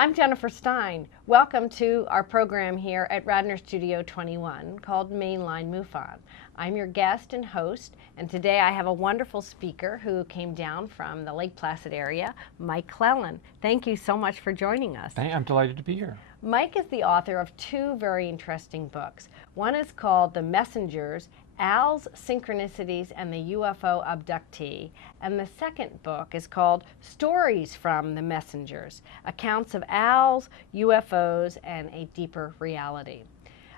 I'm Jennifer Stein. Welcome to our program here at Radnor Studio 21 called Mainline Mufon. I'm your guest and host, and today I have a wonderful speaker who came down from the Lake Placid area, Mike McClelland. Thank you so much for joining us. I'm delighted to be here. Mike is the author of two very interesting books. One is called The Messengers, Owls, Synchronicities, and the UFO Abductee. And the second book is called Stories from the Messengers, Accounts of Owls, UFOs, and a Deeper Reality.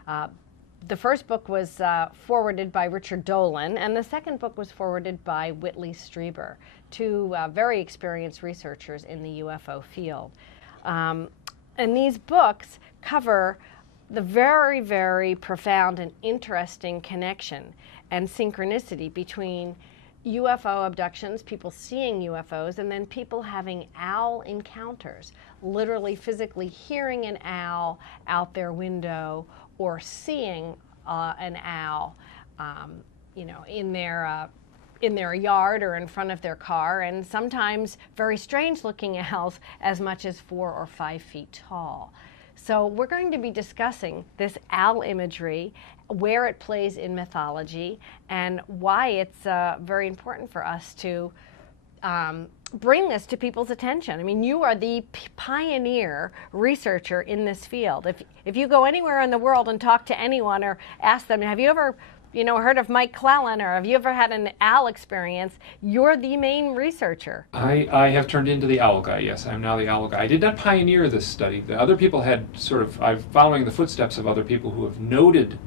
The first book was forwarded by Richard Dolan, and the second book was forwarded by Whitley Strieber, two very experienced researchers in the UFO field. And these books cover the very, very profound and interesting connection and synchronicity between UFO abductions, people seeing UFOs, and then people having owl encounters, literally physically hearing an owl out their window or seeing an owl, in their yard or in front of their car, and sometimes very strange looking owls as much as 4 or 5 feet tall. So we're going to be discussing this owl imagery, where it plays in mythology, and why it's very important for us to bring this to people's attention. I mean, you are the pioneer researcher in this field. If you go anywhere in the world and talk to anyone or ask them, have you ever heard of Mike McClelland, or have you ever had an owl experience? You're the main researcher. I have turned into the owl guy, yes. I'm now the owl guy. I did not pioneer this study. The other people had I'm following the footsteps of other people who have noted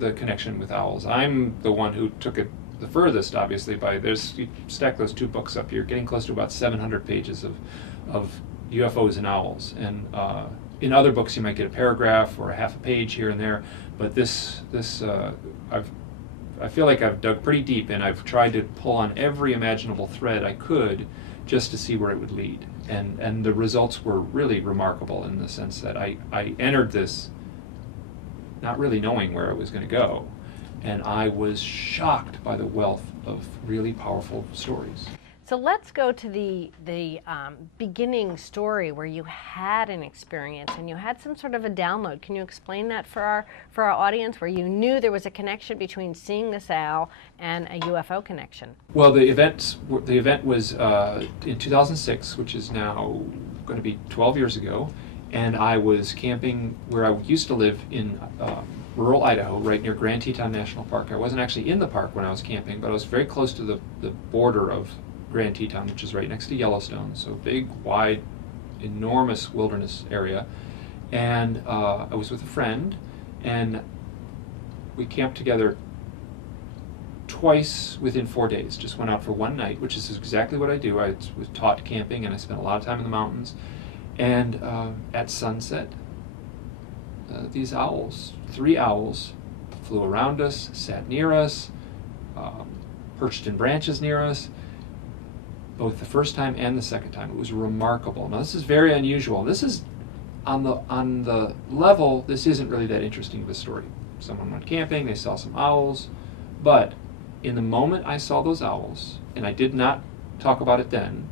the connection with owls. I'm the one who took it the furthest, obviously, you stack those two books up, you're getting close to about 700 pages of UFOs and owls. And in other books you might get a paragraph or a half a page here and there, but I feel like I've dug pretty deep, and I've tried to pull on every imaginable thread I could just to see where it would lead. And the results were really remarkable in the sense that I entered this not really knowing where it was going to go, and I was shocked by the wealth of really powerful stories. So let's go to the beginning story where you had an experience and you had some sort of a download. Can you explain that for our audience, where you knew there was a connection between seeing this owl and a UFO connection? Well, the event was in 2006, which is now going to be 12 years ago, and I was camping where I used to live in rural Idaho, right near Grand Teton National Park. I wasn't actually in the park when I was camping, but I was very close to the border of Grand Teton, which is right next to Yellowstone, so big, wide, enormous wilderness area. And I was with a friend, and we camped together twice within 4 days. Just went out for one night, which is exactly what I do. I was taught camping, and I spent a lot of time in the mountains. And at sunset, these owls, 3 owls, flew around us, sat near us, perched in branches near us, both the first time and the second time. It was remarkable. Now, this is very unusual. This is on the level, this isn't really that interesting of a story. Someone went camping, they saw some owls, but in the moment I saw those owls, and I did not talk about it then,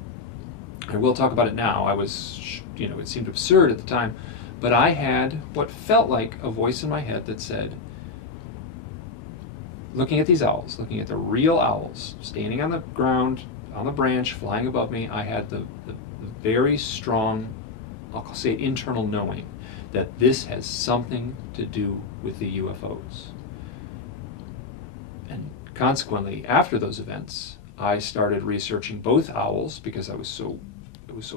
I will talk about it now. I was, it seemed absurd at the time, but I had what felt like a voice in my head that said, looking at these owls, looking at the real owls, standing on the ground, on the branch, flying above me, I had the very strong, I'll say internal knowing that this has something to do with the UFOs. And consequently, after those events, I started researching both owls because it was so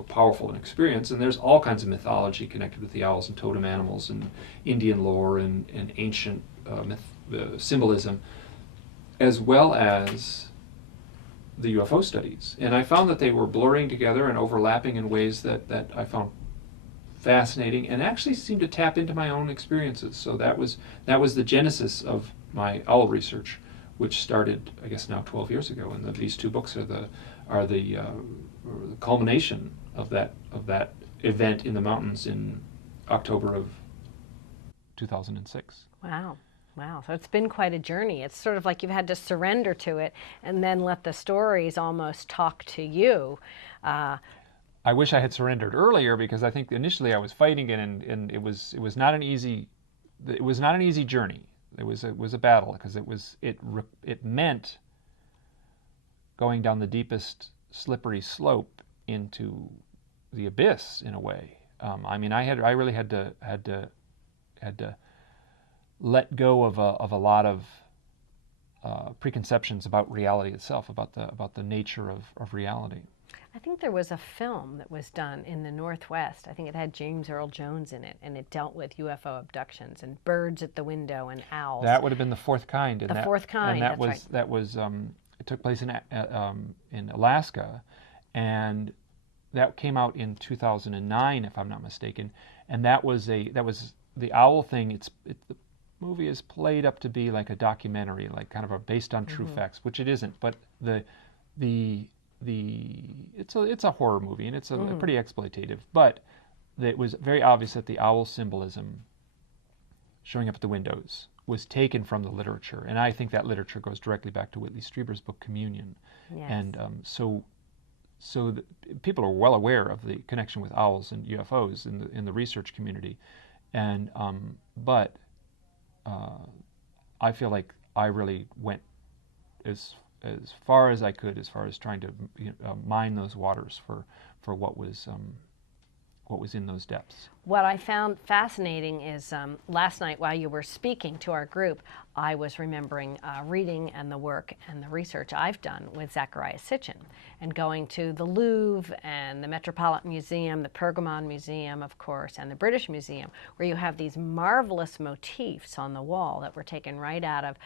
powerful an experience, and there's all kinds of mythology connected with the owls and totem animals and Indian lore and ancient symbolism, as well as the UFO studies. And I found that they were blurring together and overlapping in ways that I found fascinating and actually seemed to tap into my own experiences. So that was the genesis of my owl research, which started, I guess, now 12 years ago. And these two books are the culmination of that event in the mountains in October of 2006. Wow. So it's been quite a journey. It's sort of like you've had to surrender to it and then let the stories almost talk to you. I wish I had surrendered earlier, because I think initially I was fighting it, and it was not an easy journey. It was a battle, because it meant going down the deepest slippery slope into the abyss in a way. I mean, I really had to let go of a lot of preconceptions about reality itself, about the nature of reality. I think there was a film that was done in the Northwest. I think it had James Earl Jones in it, and it dealt with UFO abductions and birds at the window and owls. That would have been The Fourth Kind. The Fourth Kind. And that was it took place in Alaska, and that came out in 2009, if I'm not mistaken. And that was the owl thing. The movie is played up to be like a documentary, like kind of based on true facts, which it isn't. But it's a horror movie, and it's pretty exploitative. But it was very obvious that the owl symbolism showing up at the windows was taken from the literature, and I think that literature goes directly back to Whitley Strieber's book Communion. Yes. And so people are well aware of the connection with owls and UFOs in the research community, and but I feel like I really went as far as I could, as far as trying to mine those waters for what was in those depths. What I found fascinating is last night while you were speaking to our group, I was remembering reading and the work and the research I've done with Zecharia Sitchin, and going to the Louvre and the Metropolitan Museum, the Pergamon Museum, of course, and the British Museum, where you have these marvelous motifs on the wall that were taken right out of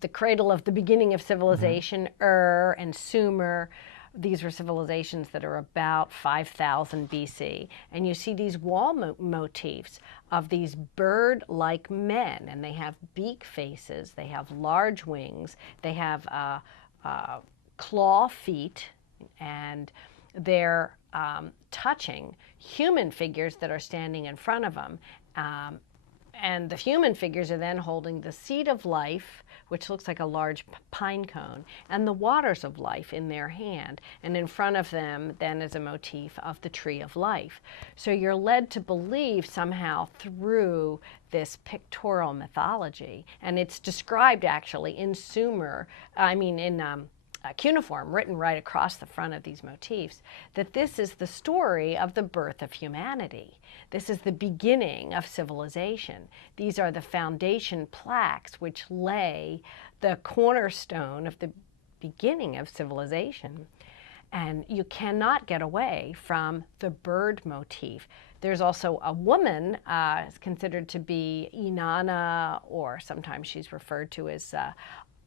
the cradle of the beginning of civilization, Ur and Sumer. These were civilizations that are about 5,000 BC. And you see these wall motifs of these bird-like men, and they have beak faces, they have large wings, they have claw feet, and they're touching human figures that are standing in front of them. And the human figures are then holding the seed of life, which looks like a large pine cone, and the waters of life in their hand. And in front of them then is a motif of the tree of life. So you're led to believe somehow through this pictorial mythology, and it's described actually in Sumer, cuneiform, written right across the front of these motifs, that this is the story of the birth of humanity. This is the beginning of civilization. These are the foundation plaques which lay the cornerstone of the beginning of civilization. And you cannot get away from the bird motif. There's also a woman, is considered to be Inanna, or sometimes she's referred to as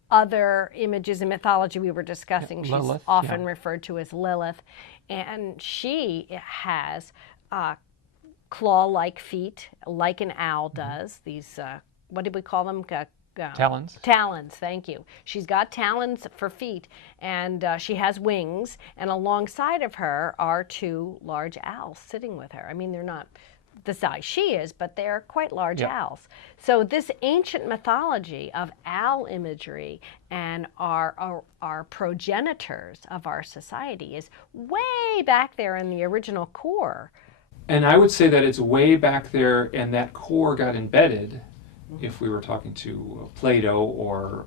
other images in mythology we were discussing. Lilith, she's often referred to as Lilith, and she has claw-like feet, like an owl does. These, what did we call them? Talons. Talons, thank you. She's got talons for feet, and she has wings, and alongside of her are two large owls sitting with her. I mean, they're not the size she is, but they're quite large owls. So this ancient mythology of owl imagery and our progenitors of our society is way back there in the original core. And I would say that it's way back there, and that core got embedded. If we were talking to Plato or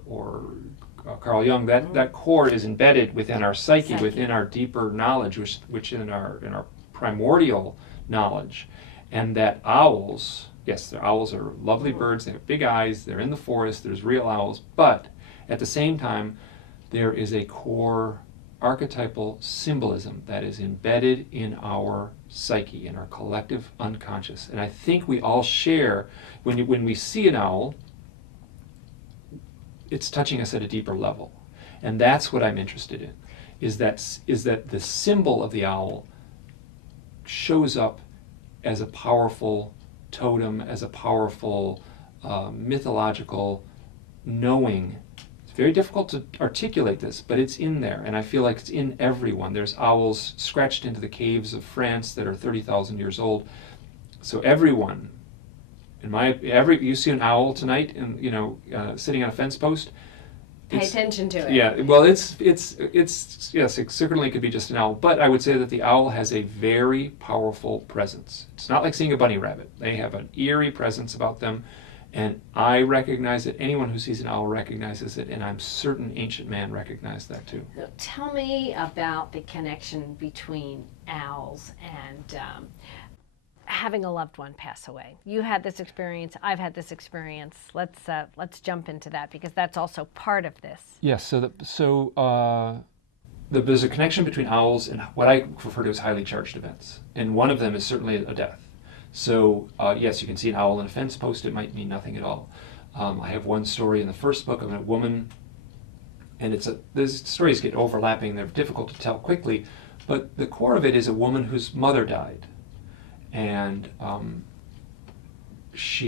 Carl Jung, that core is embedded within our psyche, within our deeper knowledge, which in our primordial knowledge. And that owls, yes, the owls are lovely birds, they have big eyes, they're in the forest, there's real owls, but at the same time, there is a core archetypal symbolism that is embedded in our psyche, in our collective unconscious. And I think we all share, when we see an owl, it's touching us at a deeper level. And that's what I'm interested in, is that the symbol of the owl shows up as a powerful totem, as a powerful mythological knowing. It's very difficult to articulate this, but it's in there, and I feel like it's in everyone. There's owls scratched into the caves of France that are 30,000 years old. So everyone, you see an owl tonight, and sitting on a fence post, pay attention to it. Yeah, well, it's yes, it certainly could be just an owl, but I would say that the owl has a very powerful presence. It's not like seeing a bunny rabbit. They have an eerie presence about them, and I recognize it. Anyone who sees an owl recognizes it, and I'm certain ancient man recognized that too. So tell me about the connection between owls and having a loved one pass away. You had this experience. I've had this experience. Let's jump into that because that's also part of this. Yes. There's a connection between owls and what I refer to as highly charged events, and one of them is certainly a death. So yes, you can see an owl in a fence post. It might mean nothing at all. I have one story in the first book of a woman, and these stories get overlapping. They're difficult to tell quickly, but the core of it is a woman whose mother died. And there's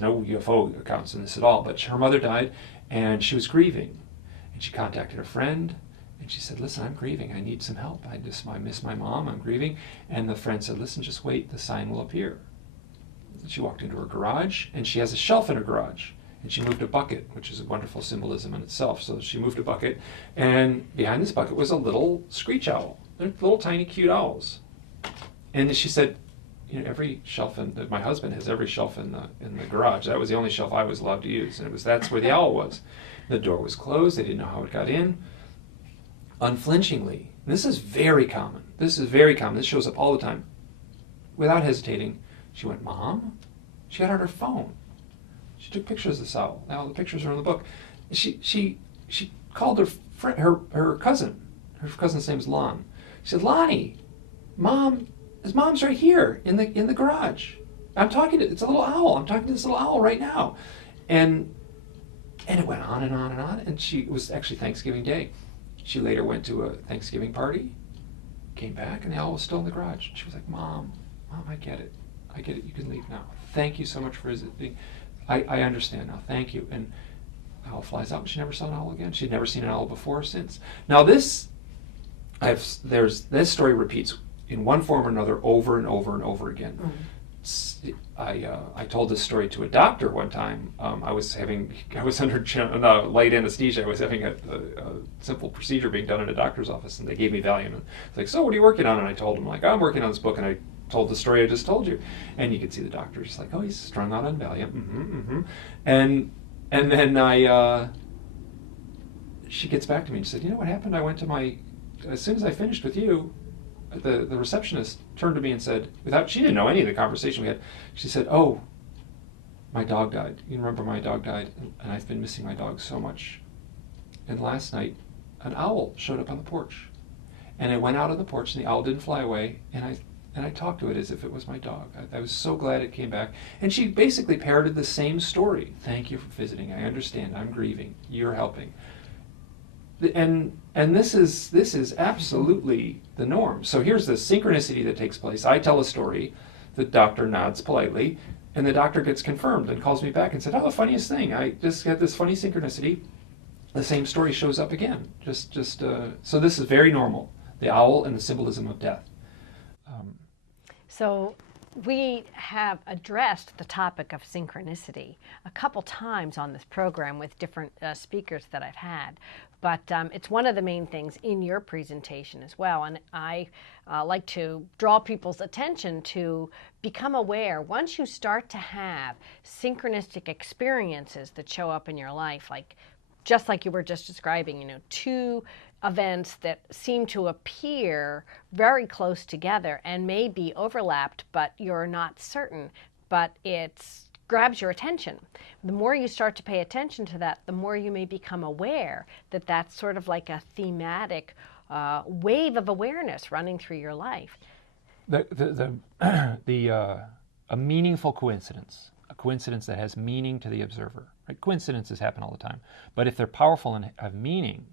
no UFO accounts in this at all, but her mother died and she was grieving. And she contacted a friend and she said, listen, I'm grieving. I need some help. I miss my mom. I'm grieving. And the friend said, listen, just wait. The sign will appear. And she walked into her garage and she has a shelf in her garage. And she moved a bucket, which is a wonderful symbolism in itself. So she moved a bucket, and behind this bucket was a little screech owl. They're little tiny cute owls. And she said, every shelf my husband has every shelf in the garage. That was the only shelf I was allowed to use, and that's where the owl was. The door was closed. They didn't know how it got in. Unflinchingly, and this is very common. This shows up all the time. Without hesitating, she went, Mom? She got out her phone. She took pictures of this owl. Now the pictures are in the book. She called her friend, her cousin. Her cousin's name's Lon. She said, Lonnie, his mom's right here in the garage. It's a little owl. I'm talking to this little owl right now. And it went on and on and on. And it was actually Thanksgiving Day. She later went to a Thanksgiving party, came back, and the owl was still in the garage. She was like, Mom, I get it. You can leave now. Thank you so much for visiting. I understand now. Thank you. And the owl flies out, and she never saw an owl again. She'd never seen an owl before or since. Now this story repeats in one form or another over and over and over again. Mm-hmm. I told this story to a doctor one time. I was under light anesthesia. I was having a simple procedure being done in a doctor's office, and they gave me Valium. And it's like, so what are you working on? And I told him, I'm working on this book, and I told the story I just told you. And you could see the doctor just like, oh, he's strung out on Valium. Mm-hmm, mm-hmm. And then she gets back to me and she said, you know what happened? As soon as I finished with you, the receptionist turned to me and said, she didn't know any of the conversation we had, she said, oh, my dog died. You remember my dog died? And I've been missing my dog so much. And last night, an owl showed up on the porch. And it went out on the porch, and the owl didn't fly away, and I talked to it as if it was my dog. I was so glad it came back. And she basically parroted the same story. Thank you for visiting. I understand. I'm grieving. You're helping. And this is absolutely the norm. So here's the synchronicity that takes place. I tell a story, the doctor nods politely, and the doctor gets confirmed and calls me back and said, oh, the funniest thing, I just had this funny synchronicity. The same story shows up again. So this is very normal. The owl and the symbolism of death. So we have addressed the topic of synchronicity a couple times on this program with different speakers that I've had. But it's one of the main things in your presentation as well. And I like to draw people's attention to become aware. Once you start to have synchronistic experiences that show up in your life, just like you were just describing, two events that seem to appear very close together and may be overlapped, but you're not certain, but it's grabs your attention. The more you start to pay attention to that, the more you may become aware that that's sort of like a thematic wave of awareness running through your life. A meaningful coincidence, a coincidence that has meaning to the observer. Right? Coincidences happen all the time, but if they're powerful and have meaning,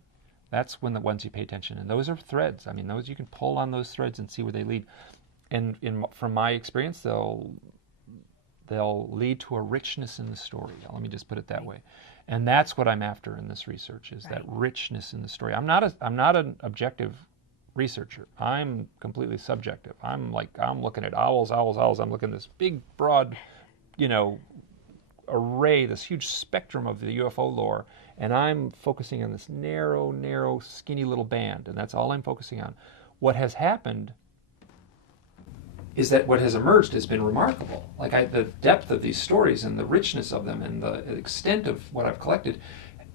that's when the ones you pay attention. And those are threads. I mean, those you can pull on those threads and see where they lead. And from my experience, they'll lead to a richness in the story. Let me just put it that way. And that's what I'm after in this research, is that richness in the story. I'm not an objective researcher. I'm completely subjective. I'm looking at owls. I'm looking at this big, broad, array, this huge spectrum of the UFO lore, and I'm focusing on this narrow, skinny little band, and that's all I'm focusing on. What has happened is that what has emerged has been remarkable. Like the depth of these stories and the richness of them and the extent of what I've collected,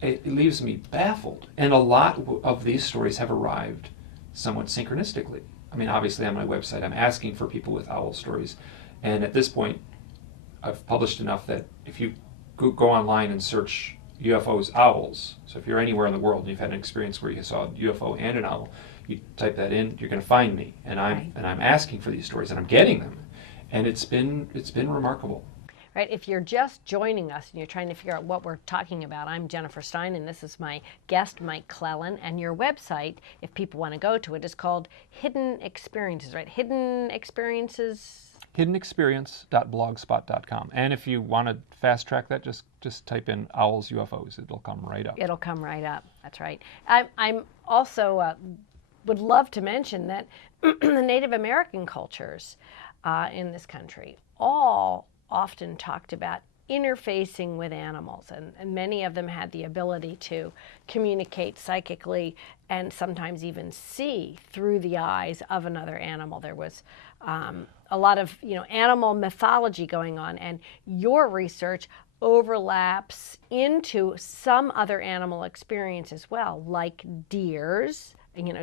it leaves me baffled. And a lot of these stories have arrived somewhat synchronistically. I mean, obviously on my website, I'm asking for people with owl stories. And at this point, I've published enough that if you go online and search UFOs, owls, so if you're anywhere in the world and you've had an experience where you saw a UFO and an owl, you type that in, you're going to find me. And I'm asking for these stories, and I'm getting them. And it's been remarkable. Right, if you're just joining us and you're trying to figure out what we're talking about, I'm Jennifer Stein, and this is my guest, Mike McClelland. And your website, if people want to go to it, is called Hidden Experiences, right? Hidden Experiences? hiddenexperience.blogspot.com. And if you want to fast track that, just type in owls UFOs. It'll come right up. It'll come right up. That's right. I'm also would love to mention that the Native American cultures in this country all often talked about interfacing with animals, and many of them had the ability to communicate psychically and sometimes even see through the eyes of another animal. There was a lot of animal mythology going on, and your research overlaps into some other animal experience as well, like deers,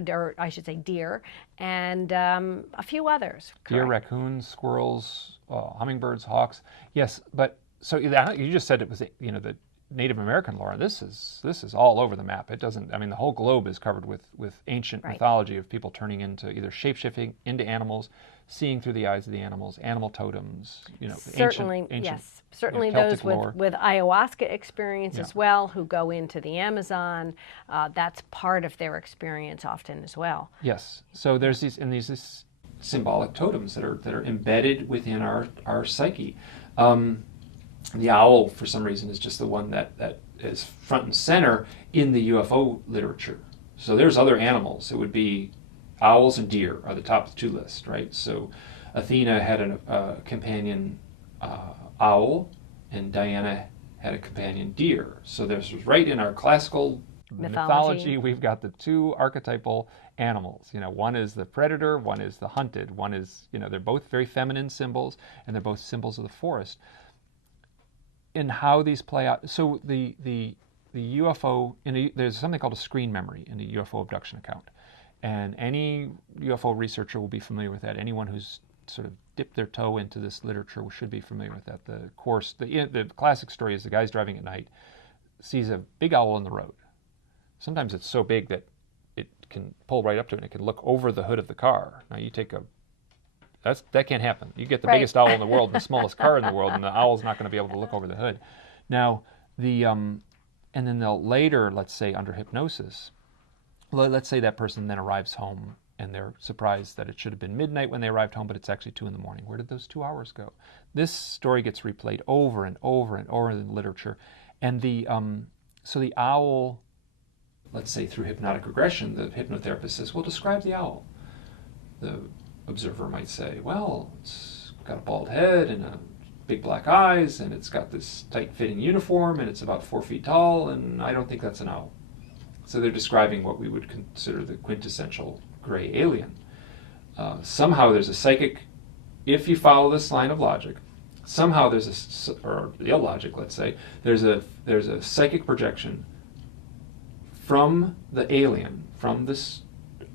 or I should say deer, and a few others. Correct? Deer, raccoons, squirrels, hummingbirds, hawks. Yes, but so you just said it was the Native American lore. This is all over the map. It doesn't. I mean, the whole globe is covered with ancient mythology of people turning into either shape-shifting into animals, seeing through the eyes of the animals, animal totems. Certainly, ancient, yes. Certainly Celtic those lore. with ayahuasca experience as well, who go into the Amazon. That's part of their experience often as well. Yes. So there's these symbolic totems that are embedded within our psyche. The owl, for some reason, is just the one that is front and center in the UFO literature. So there's other animals. It would be owls and deer are the top two lists, right? So Athena had a companion owl, and Diana had a companion deer. So this was right in our classical mythology. We've got the two archetypal animals. One is the predator, one is the hunted. One is, they're both very feminine symbols, and they're both symbols of the forest. In how these play out, so the UFO, there's something called a screen memory in the UFO abduction account, and any UFO researcher will be familiar with that. Anyone who's sort of dipped their toe into this literature should be familiar with that. The classic story is the guy's driving at night, sees a big owl on the road. Sometimes it's so big that it can pull right up to it, and it can look over the hood of the car. Now you take that can't happen. You get the biggest owl in the world and the smallest car in the world, and the owl's not going to be able to look over the hood. Now, and then they'll later, let's say under hypnosis, let's say that person then arrives home and they're surprised that it should have been midnight when they arrived home, but it's actually 2 a.m. Where did those 2 hours go? This story gets replayed over and over and over in the literature, and so the owl, let's say through hypnotic regression, the hypnotherapist says, "Well, describe the owl." The observer might say, "Well, it's got a bald head and big black eyes, and it's got this tight-fitting uniform, and it's about 4 feet tall, and I don't think that's an owl." So they're describing what we would consider the quintessential gray alien. Somehow there's a psychic, if you follow this line of logic, somehow there's or the illogic, let's say, there's a psychic projection from the alien, from this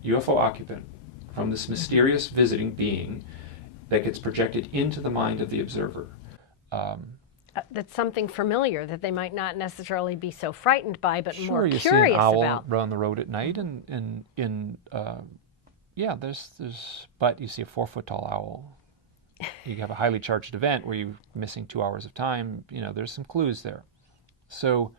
UFO occupant, from this mysterious visiting being that gets projected into the mind of the observer. That's something familiar that they might not necessarily be so frightened by, but more you curious see an owl about. Run the road at night, but you see a 4-foot tall owl. You have a highly charged event where you're missing 2 hours of time. There's some clues there. So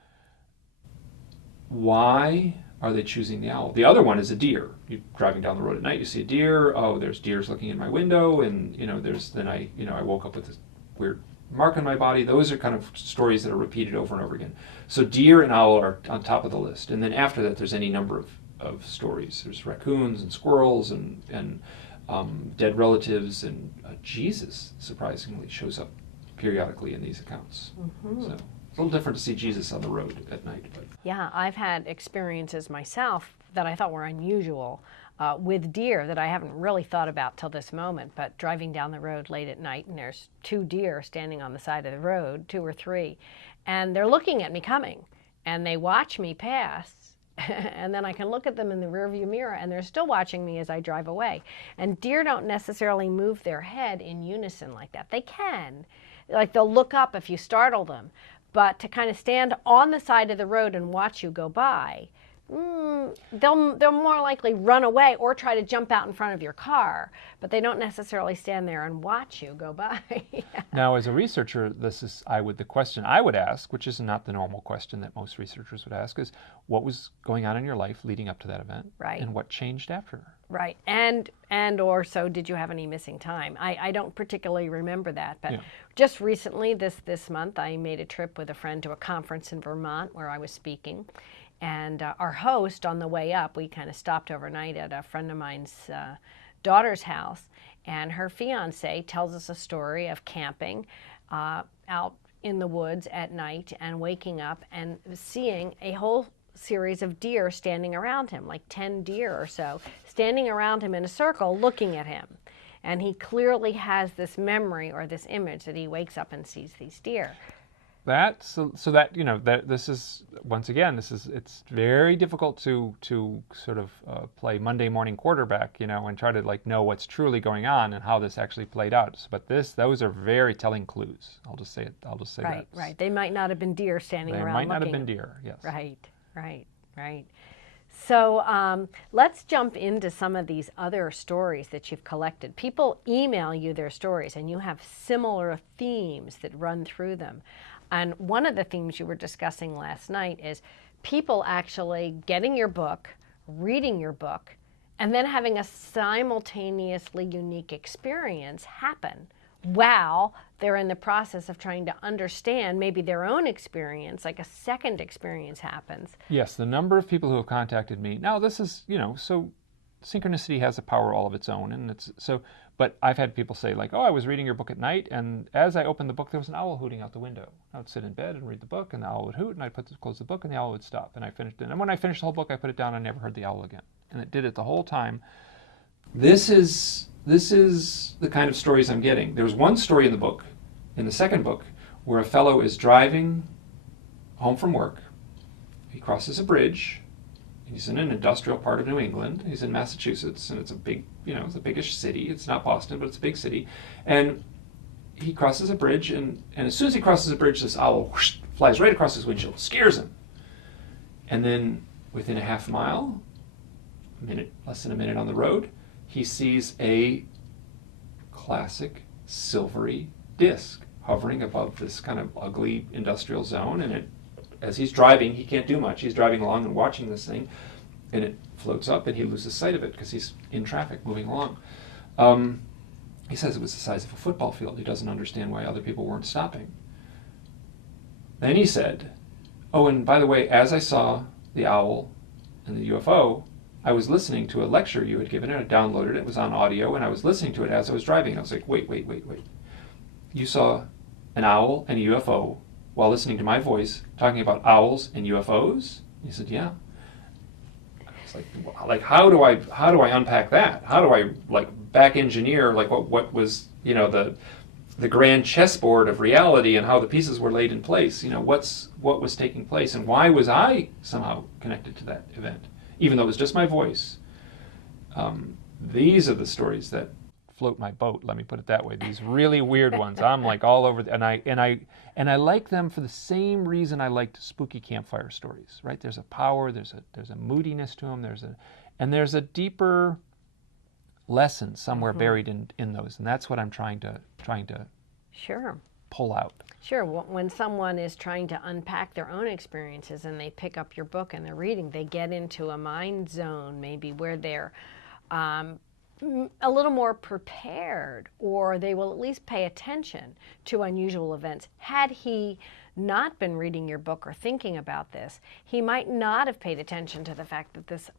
why are they choosing the owl? The other one is a deer. You're driving down the road at night, you see a deer. Oh, there's deers looking in my window, and I woke up with this weird mark on my body. Those are kind of stories that are repeated over and over again. So deer and owl are on top of the list, and then after that, there's any number of stories. There's raccoons and squirrels and dead relatives, and Jesus surprisingly shows up periodically in these accounts. Mm-hmm. So it's a little different to see Jesus on the road at night. But Yeah, I've had experiences myself that I thought were unusual with deer that I haven't really thought about till this moment, but driving down the road late at night and there's 2 deer standing on the side of the road, 2 or 3, and they're looking at me coming, and they watch me pass, and then I can look at them in the rearview mirror and they're still watching me as I drive away. And deer don't necessarily move their head in unison like that. They can, like they'll look up if you startle them, but to kind of stand on the side of the road and watch you go by, they'll more likely run away or try to jump out in front of your car, but they don't necessarily stand there and watch you go by. now, as a researcher, the question I would ask, which is not the normal question that most researchers would ask, is what was going on in your life leading up to that event, right? And what changed after? Right, and or so did you have any missing time? I don't particularly remember that, but just recently, this month, I made a trip with a friend to a conference in Vermont where I was speaking. And our host, on the way up, we kind of stopped overnight at a friend of mine's daughter's house, and her fiance tells us a story of camping out in the woods at night and waking up and seeing a whole series of deer standing around him, like 10 deer or so, standing around him in a circle looking at him. And he clearly has this memory or this image that he wakes up and sees these deer. So that that this is, once again, it's very difficult to sort of play Monday morning quarterback, and try to know what's truly going on and how this actually played out. But those are very telling clues. I'll just say that. Right. They might not have been deer standing around. They might not looking. have been deer. Yes. Right. So let's jump into some of these other stories that you've collected. People email you their stories, and you have similar themes that run through them. And one of the themes you were discussing last night is people actually getting your book, reading your book, and then having a simultaneously unique experience happen while they're in the process of trying to understand maybe their own experience, like a second experience happens. Yes, the number of people who have contacted me. Now, this is, so synchronicity has a power all of its own, and it's so. But I've had people say, like, oh, I was reading your book at night, and as I opened the book, there was an owl hooting out the window. I would sit in bed and read the book, and the owl would hoot, and I'd close the book, and the owl would stop. And I finished it. And when I finished the whole book, I put it down, and I never heard the owl again. And it did it the whole time. This is the kind of stories I'm getting. There's one story in the book, in the second book, where a fellow is driving home from work. He crosses a bridge. He's in an industrial part of New England. He's in Massachusetts, and it's a big, it's a biggish city. It's not Boston, but it's a big city. And he crosses a bridge, and as soon as he crosses a bridge, this owl whoosh, flies right across his windshield, scares him. And then within a half mile, less than a minute on the road, he sees a classic silvery disc hovering above this kind of ugly industrial zone, and as he's driving, he can't do much. He's driving along and watching this thing, and it floats up, and he loses sight of it because he's in traffic moving along. He says it was the size of a football field. He doesn't understand why other people weren't stopping. Then he said, oh, and by the way, as I saw the owl and the UFO, I was listening to a lecture you had given, and I downloaded it. It was on audio, and I was listening to it as I was driving. I was like, wait. You saw an owl and a UFO while listening to my voice talking about owls and UFOs? He said, yeah. I was like how do I unpack that? How do I back engineer what was the grand chessboard of reality and how the pieces were laid in place? What was taking place, and why was I somehow connected to that event, even though it was just my voice? These are the stories that float my boat, let me put it that way. These really weird ones. I'm all over, and I like them for the same reason I liked spooky campfire stories. Right? There's a power. There's a moodiness to them. There's a deeper lesson somewhere buried in those, and that's what I'm trying to Sure. pull out. Sure. When someone is trying to unpack their own experiences and they pick up your book and they're reading, they get into a mind zone maybe where they're a little more prepared, or they will at least pay attention to unusual events. Had he not been reading your book or thinking about this, he might not have paid attention to the fact that this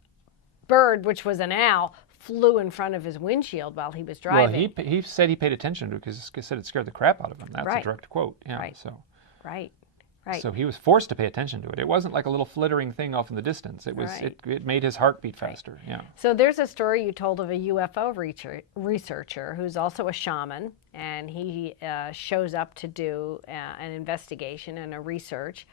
bird, which was an owl, flew in front of his windshield while he was driving. Well, he said he paid attention to it because he said it scared the crap out of him. That's Right. a direct quote. Yeah. Right. So. Right. Right. So he was forced to pay attention to it. It wasn't like a little flittering thing off in the distance. It was. Right. It made his heart beat faster. Yeah. So there's a story you told of a UFO researcher who's also a shaman, and he shows up to do an investigation and a research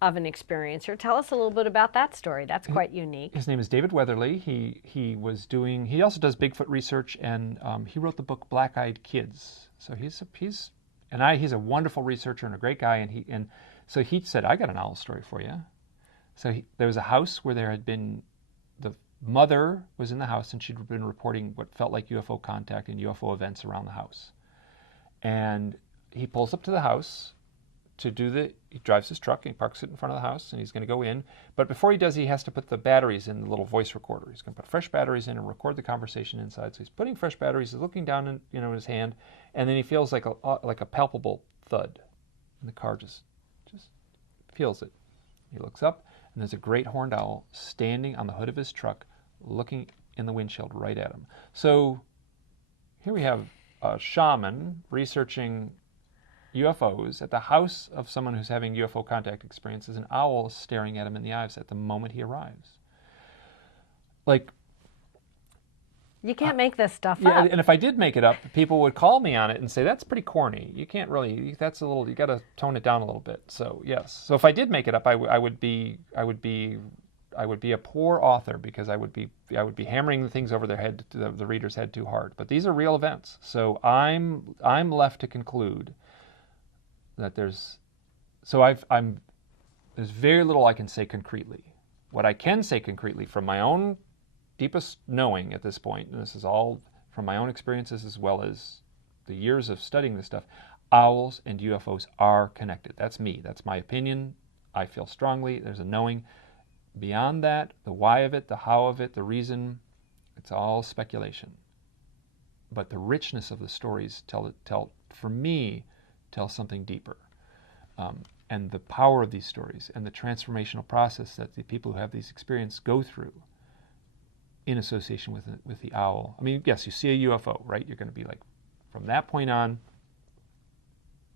of an experiencer. Tell us a little bit about that story. That's quite unique. His name is David Weatherly. He also does Bigfoot research, and he wrote the book Black Eyed Kids. So he's a wonderful researcher and a great guy. So he said, I got an owl story for you. So there was a house where the mother was in the house, and she'd been reporting what felt like UFO contact and UFO events around the house. And he pulls up to the house he drives his truck and he parks it in front of the house, and he's going to go in. But before he does, he has to put the batteries in the little voice recorder. He's going to put fresh batteries in and record the conversation inside. So he's putting fresh batteries, he's looking down in his hand, and then he feels like a palpable thud. And the car just feels it. He looks up, and there's a great horned owl standing on the hood of his truck, looking in the windshield right at him. So here we have a shaman researching UFOs at the house of someone who's having UFO contact experiences. An owl staring at him in the eyes at the moment he arrives. Like, You can't make this stuff yeah, up. and if I did make it up, people would call me on it and say, that's pretty corny. You can't really, that's a little, you got to tone it down a little bit. So yes. So if I did make it up, I would be a poor author, because I would be hammering the things over their head, the reader's head, too hard. But these are real events. So I'm left to conclude that there's very little I can say concretely. What I can say concretely from my own deepest knowing at this point, and this is all from my own experiences as well as the years of studying this stuff, owls and UFOs are connected. That's me. That's my opinion. I feel strongly. There's a knowing. Beyond that, the why of it, the how of it, the reason, it's all speculation. But the richness of the stories tell something deeper. And the power of these stories and the transformational process that the people who have these experiences go through in association with the owl. I mean, yes, you see a UFO, right? You're going to be like, from that point on,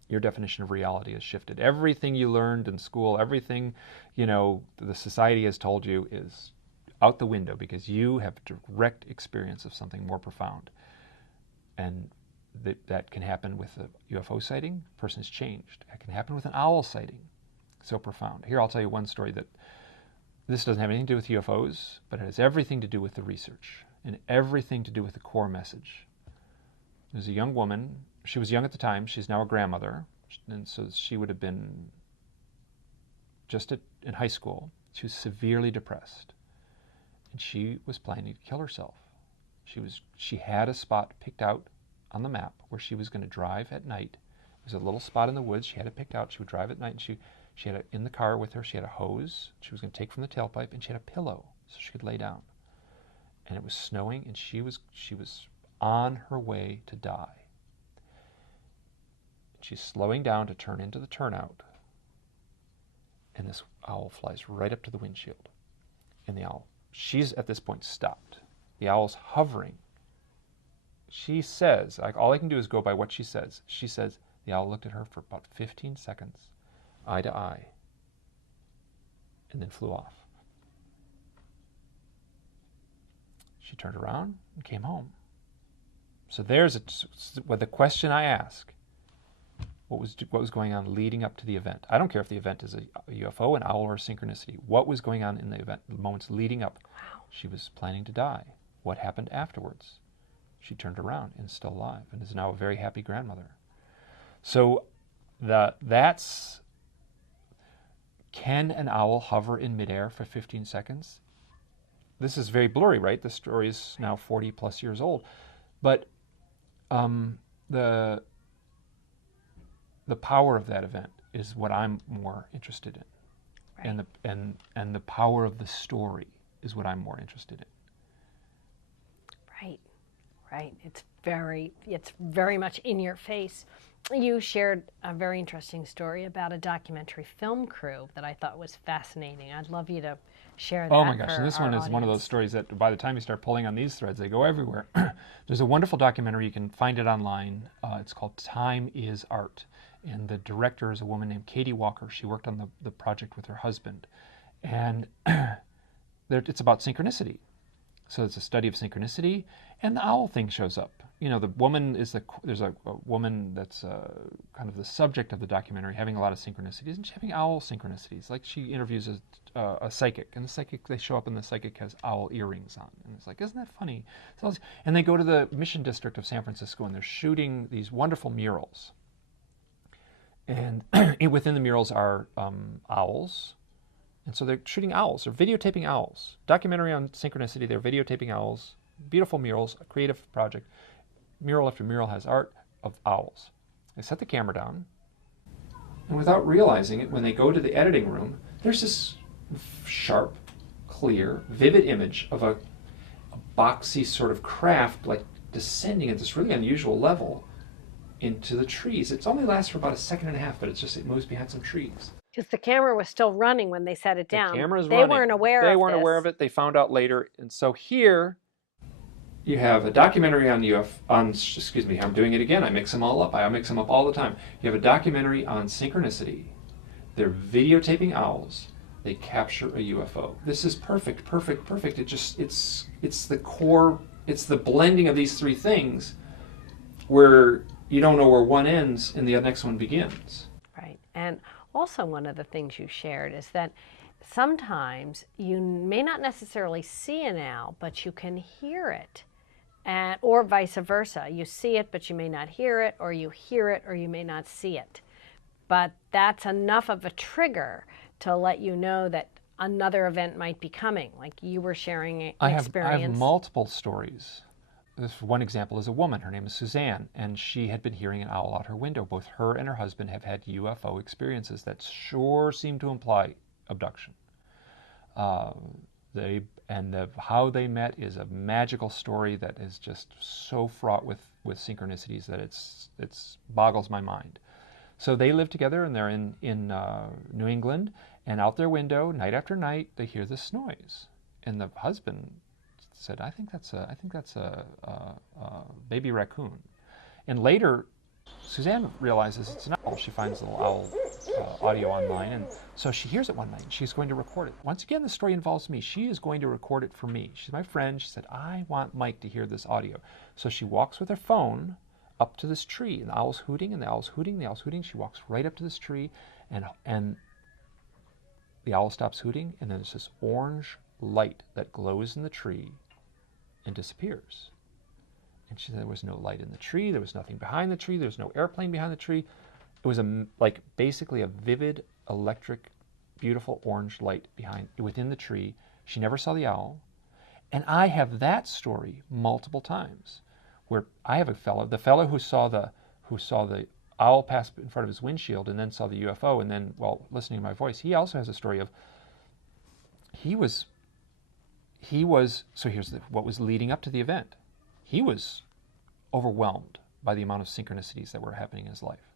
your definition of reality has shifted. Everything you learned in school, everything, the society has told you is out the window, because you have direct experience of something more profound. And that can happen with a UFO sighting. A person is changed. That can happen with an owl sighting. So profound. Here, I'll tell you one story that this doesn't have anything to do with UFOs, but it has everything to do with the research and everything to do with the core message. There's a young woman. She was young at the time. She's now a grandmother. And so she would have been just in high school. She was severely depressed. And she was planning to kill herself. She had a spot picked out on the map where she was going to drive at night. It was a little spot in the woods. She had it picked out. She would drive at night, and she had in the car with her, she had a hose she was going to take from the tailpipe, and she had a pillow so she could lay down. And it was snowing, and she was on her way to die. She's slowing down to turn into the turnout, and this owl flies right up to the windshield. And the owl, she's at this point stopped. The owl's hovering. She says, all I can do is go by what she says. She says the owl looked at her for about 15 seconds, eye to eye, and then flew off. She turned around and came home. So there's the question I ask. What was going on leading up to the event? I don't care if the event is a UFO, an owl, or a synchronicity. What was going on in the event, the moments leading up? Wow. She was planning to die. What happened afterwards? She turned around and is still alive and is now a very happy grandmother. So can an owl hover in midair for 15 seconds? This is very blurry, right? The story is now 40 plus years old. But the power of that event is what I'm more interested in. Right. And the power of the story is what I'm more interested in. Right. it's very much in your face. You shared a very interesting story about a documentary film crew that I thought was fascinating. I'd love you to share that. Oh my gosh, for and this our one is one of those audience. stories that by the time you start pulling on these threads, they go everywhere. There's a wonderful documentary, you can find it online. It's called Time is Art. And the director is a woman named Katie Walker. She worked on the project with her husband. And it's about synchronicity. So it's a study of synchronicity, and the owl thing shows up. You know, the woman is there's a woman that's kind of the subject of the documentary, having a lot of synchronicities, and she's having owl synchronicities. Like she interviews a psychic, and the psychic, they show up, and the psychic has owl earrings on, and it's like, isn't that funny? So, and they go to the Mission District of San Francisco, and they're shooting these wonderful murals, and within the murals are owls. And so they're shooting owls, they're videotaping owls. Documentary on synchronicity, they're videotaping owls. Beautiful murals, a creative project. Mural after mural has art of owls. They set the camera down, and without realizing it, when they go to the editing room, there's this sharp, clear, vivid image of a boxy sort of craft, like descending at this really unusual level into the trees. It only lasts for about a second and a half, but it moves behind some trees. Because the camera was still running when they set it down. The camera's they running. weren't aware of this. They weren't aware of it. They found out later. And so here you have a documentary on excuse me, I'm doing it again. I mix them all up. I mix them up all the time. You have a documentary on synchronicity. They're videotaping owls. They capture a UFO. This is perfect, perfect, perfect. It's the core, it's the blending of these three things where you don't know where one ends and the next one begins. Right. And also, one of the things you shared is that sometimes you may not necessarily see an owl, but you can hear it, or vice versa. You see it, but you may not hear it, or you hear it, or you may not see it. But that's enough of a trigger to let you know that another event might be coming, like you were sharing an experience. I have multiple stories. This one example is a woman. Her name is Suzanne, and she had been hearing an owl out her window. Both her and her husband have had UFO experiences that sure seem to imply abduction. How they met is a magical story that is just so fraught with synchronicities that it's boggles my mind. So they live together, and they're in New England, and out their window, night after night, they hear this noise, and the husband said, I think that's a baby raccoon. And later, Suzanne realizes it's an owl. She finds the owl audio online, and so she hears it one night, and she's going to record it. Once again, the story involves me. She is going to record it for me. She's my friend. She said, I want Mike to hear this audio. So she walks with her phone up to this tree, and the owl's hooting, and the owl's hooting, the owl's hooting. She walks right up to this tree, and the owl stops hooting, and then there's this orange light that glows in the tree and disappears. And she said there was no light in the tree, there was nothing behind the tree, there was no airplane behind the tree. It was basically a vivid, electric, beautiful orange light within the tree. She never saw the owl. And I have that story multiple times, where I have the fellow who saw the owl pass in front of his windshield and then saw the UFO, and then, while listening to my voice, he also has a story of so here's what was leading up to the event. He was overwhelmed by the amount of synchronicities that were happening in his life.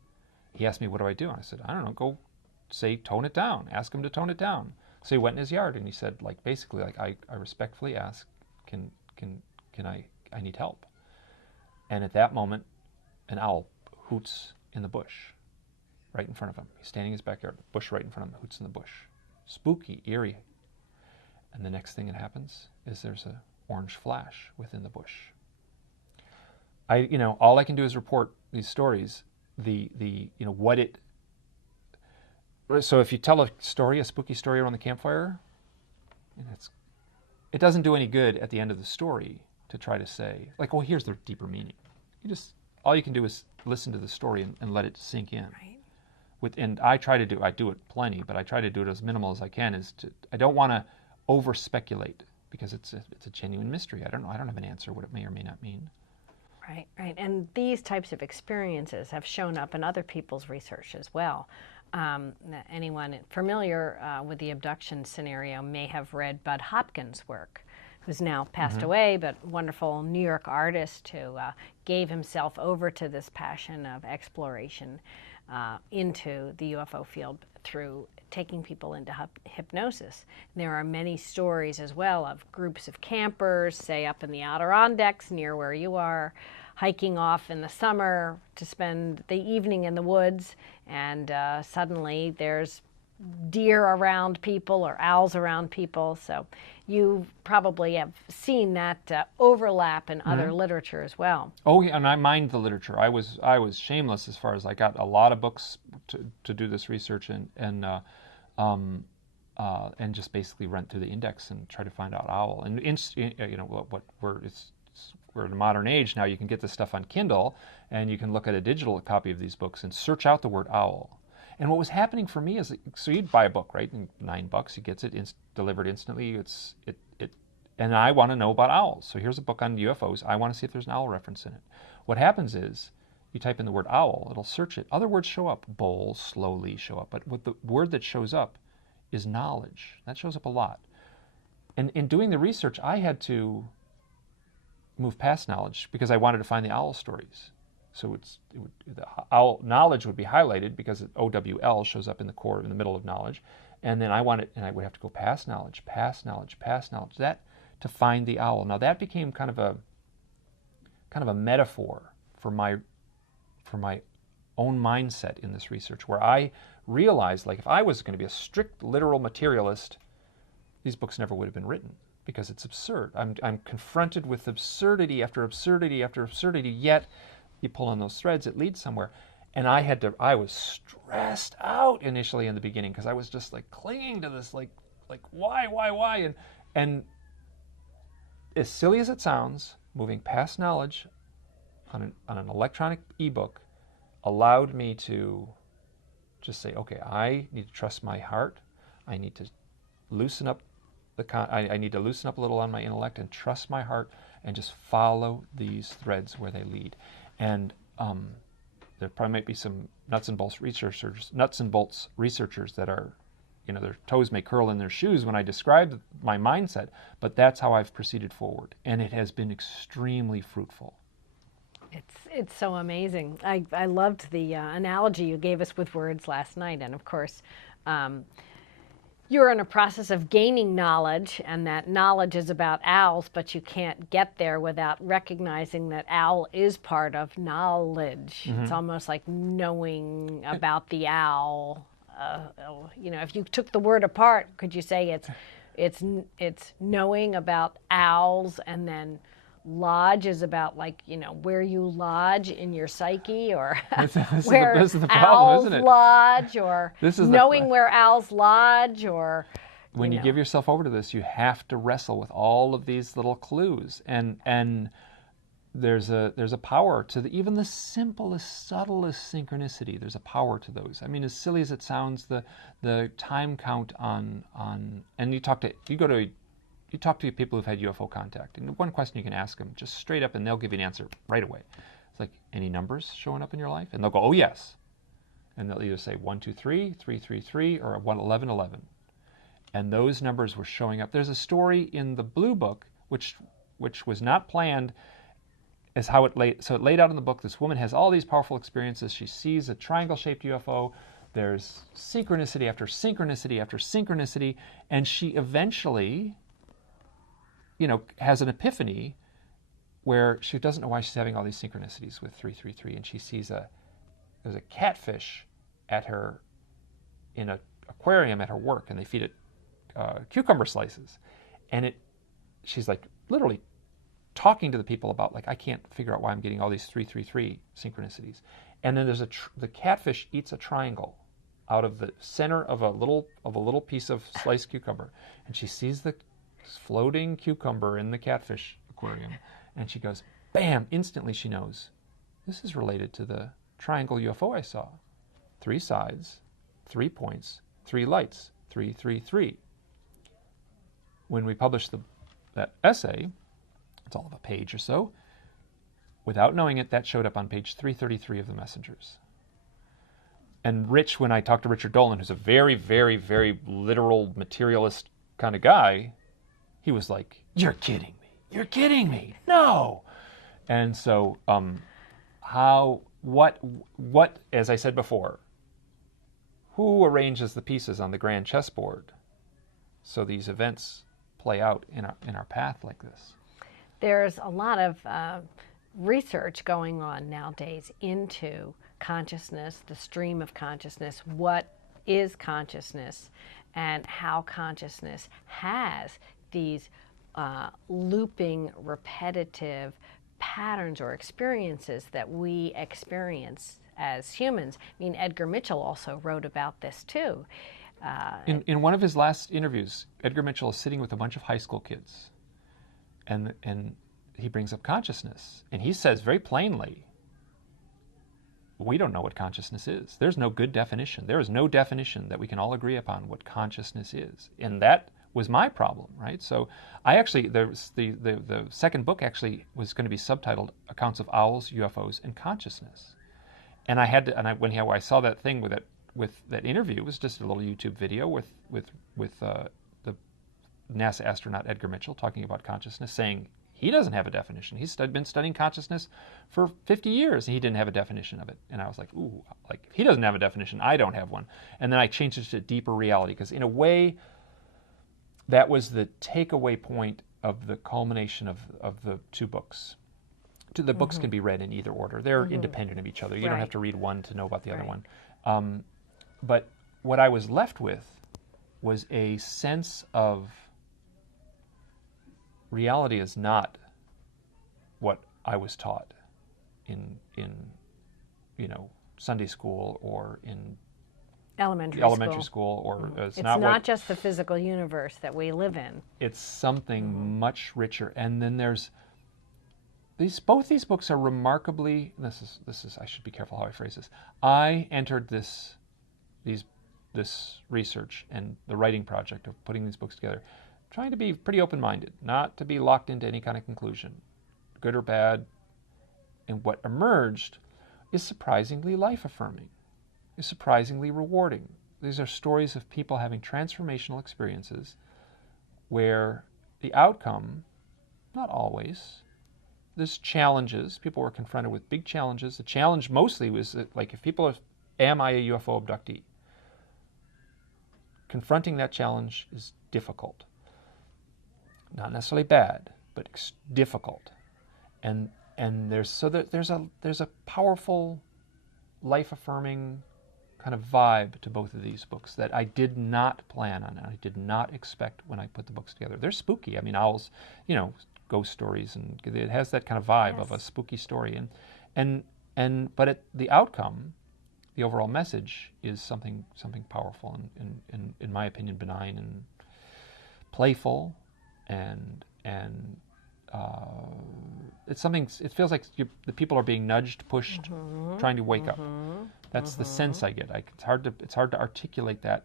He asked me, what do I do? And I said, I don't know, go say, tone it down. Ask him to tone it down. So he went in his yard, and he said, basically, I respectfully ask, I need help. And at that moment, an owl hoots in the bush right in front of him. He's standing in his backyard, bush right in front of him, hoots in the bush. Spooky, eerie. And the next thing that happens is there's an orange flash within the bush. All I can do is report these stories. So if you tell a spooky story around the campfire, it doesn't do any good at the end of the story to try to say, here's the deeper meaning. All you can do is listen to the story and let it sink in. Right. And I do it plenty, but I try to do it as minimal as I can. I don't want to over speculate, because it's a genuine mystery. I don't know. I don't have an answer what it may or may not mean. Right, right. And these types of experiences have shown up in other people's research as well. Anyone familiar with the abduction scenario may have read Bud Hopkins' work, who's now passed away, but wonderful New York artist who gave himself over to this passion of exploration into the UFO field through taking people into hypnosis. And there are many stories as well of groups of campers, say up in the Adirondacks near where you are, hiking off in the summer to spend the evening in the woods, and suddenly there's deer around people or owls around people. So you probably have seen that overlap in other literature as well. Oh, yeah, and I mined the literature. I was shameless as far as I got a lot of books to do this research and just basically run through the index and try to find out owl. And we're in a modern age now. You can get this stuff on Kindle, and you can look at a digital copy of these books and search out the word owl. And what was happening for me is, so you'd buy a book, right? And $9, he gets it delivered instantly. And I want to know about owls. So here's a book on UFOs. I want to see if there's an owl reference in it. What happens is, you type in the word owl, it'll search it. Other words show up. Bull, slowly show up. But what the word that shows up is knowledge. That shows up a lot. And in doing the research, I had to move past knowledge because I wanted to find the owl stories. So the owl knowledge would be highlighted because OWL shows up in the core, in the middle of knowledge, and then I would have to go past knowledge, that to find the owl. Now that became kind of a metaphor for my own mindset in this research, where I realized, like, if I was going to be a strict literal materialist, these books never would have been written because it's absurd. I'm confronted with absurdity after absurdity after absurdity, yet you pull on those threads, it leads somewhere. And I was stressed out initially in the beginning because I was just like clinging to this, like why? And as silly as it sounds, moving past knowledge on an electronic ebook allowed me to just say, okay, I need to trust my heart. I need to loosen up I need to loosen up a little on my intellect and trust my heart and just follow these threads where they lead. And there probably might be some nuts and bolts researchers that are, their toes may curl in their shoes when I describe my mindset, but that's how I've proceeded forward. And it has been extremely fruitful. It's so amazing. I loved the analogy you gave us with words last night. And of course, you're in a process of gaining knowledge, and that knowledge is about owls, but you can't get there without recognizing that owl is part of knowledge. Mm-hmm. It's almost like knowing about the owl. If you took the word apart, could you say it's knowing about owls, and then lodge is about, like, where you lodge in your psyche, or where this is the problem, owls isn't it? Lodge, or knowing where owls lodge, or when you give yourself over to this, you have to wrestle with all of these little clues, and there's a power to even the simplest, subtlest synchronicity. There's a power to those. I mean, as silly as it sounds, the time count on and you talk to people who've had UFO contact, and one question you can ask them just straight up, and they'll give you an answer right away. It's like, any numbers showing up in your life? And they'll go, oh yes. And they'll either say 123, 333, or 11111. And those numbers were showing up. There's a story in the Blue Book, which was not planned, as how it laid. So it laid out in the book. This woman has all these powerful experiences. She sees a triangle-shaped UFO. There's synchronicity after synchronicity after synchronicity, and she eventually, has an epiphany where she doesn't know why she's having all these synchronicities with 333, and she sees there's a catfish at her, in an aquarium at her work, and they feed it cucumber slices, and she's like literally talking to the people about, like, I can't figure out why I'm getting all these 333 synchronicities. And then there's the catfish eats a triangle out of the center of a little piece of sliced cucumber, and she sees the floating cucumber in the catfish aquarium, and she goes, bam, instantly she knows, this is related to the triangle UFO I saw. 3 sides, 3 points, 3 lights, 333. When we published that essay, it's all of a page or so, without knowing it, that showed up on page 333 of the Messengers. And Rich, when I talked to Richard Dolan, who's a very, very, very literal materialist kind of guy, he was like, "You're kidding me! You're kidding me! No!" And so, what? As I said before, who arranges the pieces on the grand chessboard so these events play out in our path like this? There's a lot of research going on nowadays into consciousness, the stream of consciousness, what is consciousness, and how consciousness has these looping, repetitive patterns or experiences that we experience as humans. I mean, Edgar Mitchell also wrote about this too. In one of his last interviews, Edgar Mitchell is sitting with a bunch of high school kids, and he brings up consciousness, and he says very plainly, we don't know what consciousness is. There's no good definition. There is no definition that we can all agree upon what consciousness is. And that was my problem, right? So I actually, the second book actually was going to be subtitled Accounts of Owls, UFOs, and Consciousness. And when I saw that thing with that interview, it was just a little YouTube video with the NASA astronaut Edgar Mitchell talking about consciousness, saying he doesn't have a definition. He's been studying consciousness for 50 years, and he didn't have a definition of it. And I was like, ooh, like, if he doesn't have a definition, I don't have one. And then I changed it to deeper reality, because in a way, that was the takeaway point of the culmination of the two books. The books can be read in either order. They're independent of each other. You don't have to read one to know about the other one. But what I was left with was a sense of reality is not what I was taught in Sunday school or in elementary school, or it's not just the physical universe that we live in. It's something much richer. And then there's both these books are remarkably, this is I should be careful how I phrase this. I entered this research and the writing project of putting these books together trying to be pretty open-minded, not to be locked into any kind of conclusion, good or bad. And what emerged is surprisingly life-affirming, is surprisingly rewarding. These are stories of people having transformational experiences where the outcome, not always, there's challenges. People were confronted with big challenges. The challenge mostly was that, like, if people are, am I a UFO abductee? Confronting that challenge is difficult. Not necessarily bad, but difficult. And there's a powerful, life-affirming kind of vibe to both of these books that I did not plan on, and I did not expect when I put the books together. They're spooky. I mean, owls, ghost stories, and it has that kind of vibe of a spooky story. But the outcome, the overall message, is something powerful and in my opinion, benign and playful, and it's something. It feels like the people are being nudged, pushed, trying to wake up. That's the sense I get. It's hard to articulate that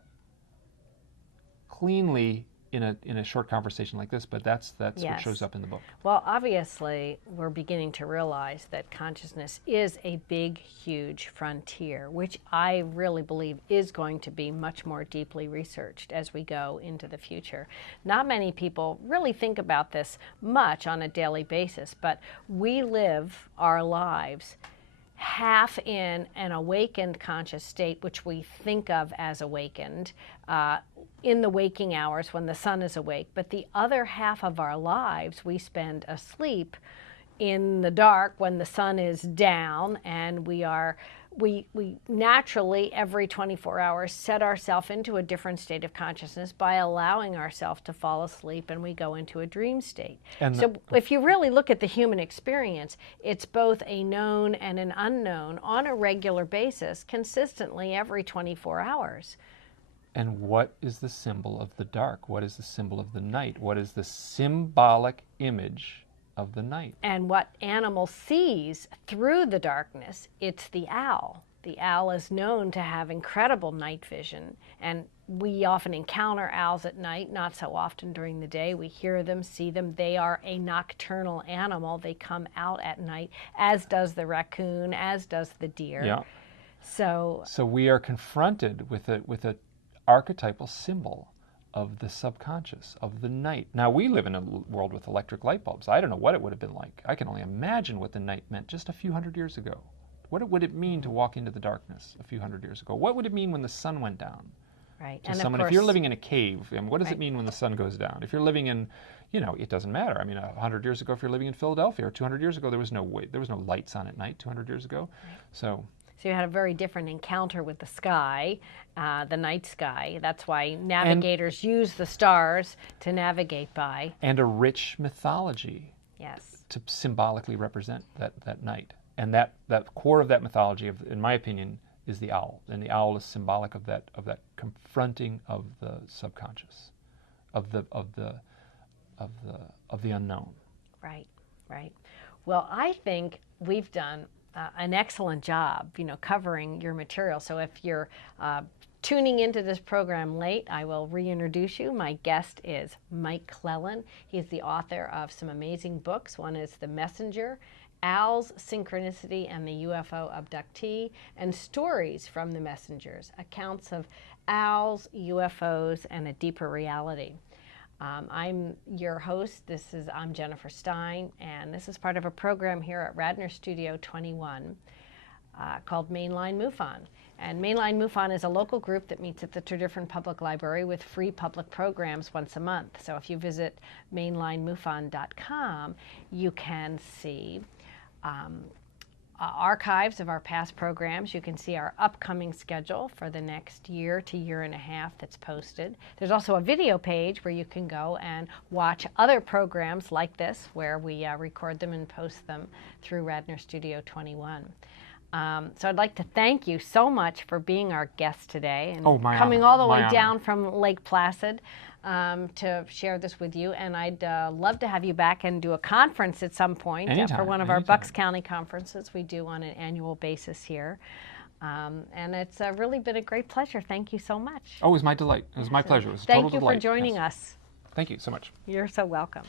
cleanly in a short conversation like this, but that's what shows up in the book. Well, obviously, we're beginning to realize that consciousness is a big, huge frontier, which I really believe is going to be much more deeply researched as we go into the future. Not many people really think about this much on a daily basis, but we live our lives half in an awakened conscious state, which we think of as awakened, in the waking hours when the sun is awake, but the other half of our lives we spend asleep in the dark when the sun is down, and we naturally every 24 hours set ourselves into a different state of consciousness by allowing ourselves to fall asleep, and we go into a dream state. So if you really look at the human experience, it's both a known and an unknown on a regular basis, consistently every 24 hours. And what is the symbol of the dark? What is the symbol of the night? What is the symbolic image of the night? And what animal sees through the darkness? It's the owl. The owl is known to have incredible night vision, and we often encounter owls at night, not so often during the day. We hear them, see them. They are a nocturnal animal. They come out at night, as does the raccoon, as does the deer. Yeah. So we are confronted with a archetypal symbol of the subconscious, of the night. Now, we live in a world with electric light bulbs. I don't know what it would have been like. I can only imagine what the night meant just a few hundred years ago. What would it mean to walk into the darkness a few hundred years ago? What would it mean when the sun went down? Right. To And someone, of course, if you're living in a cave, and what does Right. it mean when the sun goes down? If you're living in, it doesn't matter. I mean, 100 years ago, if you're living in Philadelphia, or 200 years ago, there was no lights on at night. 200 years ago, so you had a very different encounter with the sky, the night sky. That's why navigators use the stars to navigate by. and a rich mythology Yes. to symbolically represent that night. And that core of that mythology, in my opinion, is the owl. And the owl is symbolic of that confronting of the subconscious, of the unknown. Right, right. Well, I think we've done an excellent job, covering your material. So if you're tuning into this program late, I will reintroduce you. My guest is Mike McClelland. He's the author of some amazing books. One is The Messenger, Owls, Synchronicity, and the UFO Abductee, and Stories from the Messengers, accounts of owls, UFOs, and a deeper reality. I'm your host. I'm Jennifer Stein, and this is part of a program here at Radnor Studio 21 called Mainline Mufon. And Mainline Mufon is a local group that meets at the Tredyffrin Public Library with free public programs once a month. So if you visit mainlinemufon.com, you can see archives of our past programs. You can see our upcoming schedule for the next year to year and a half that's posted. There's also a video page where you can go and watch other programs like this, where we record them and post them through Radnor Studio 21. So I'd like to thank you so much for being our guest today and coming all the way down from Lake Placid to share this with you. And I'd love to have you back and do a conference at some point for one of our Bucks County conferences we do on an annual basis here. And it's really been a great pleasure. Thank you so much. Oh, it was my delight. It was my pleasure. It was a total Thank you delight. for joining us. Thank you so much. You're so welcome.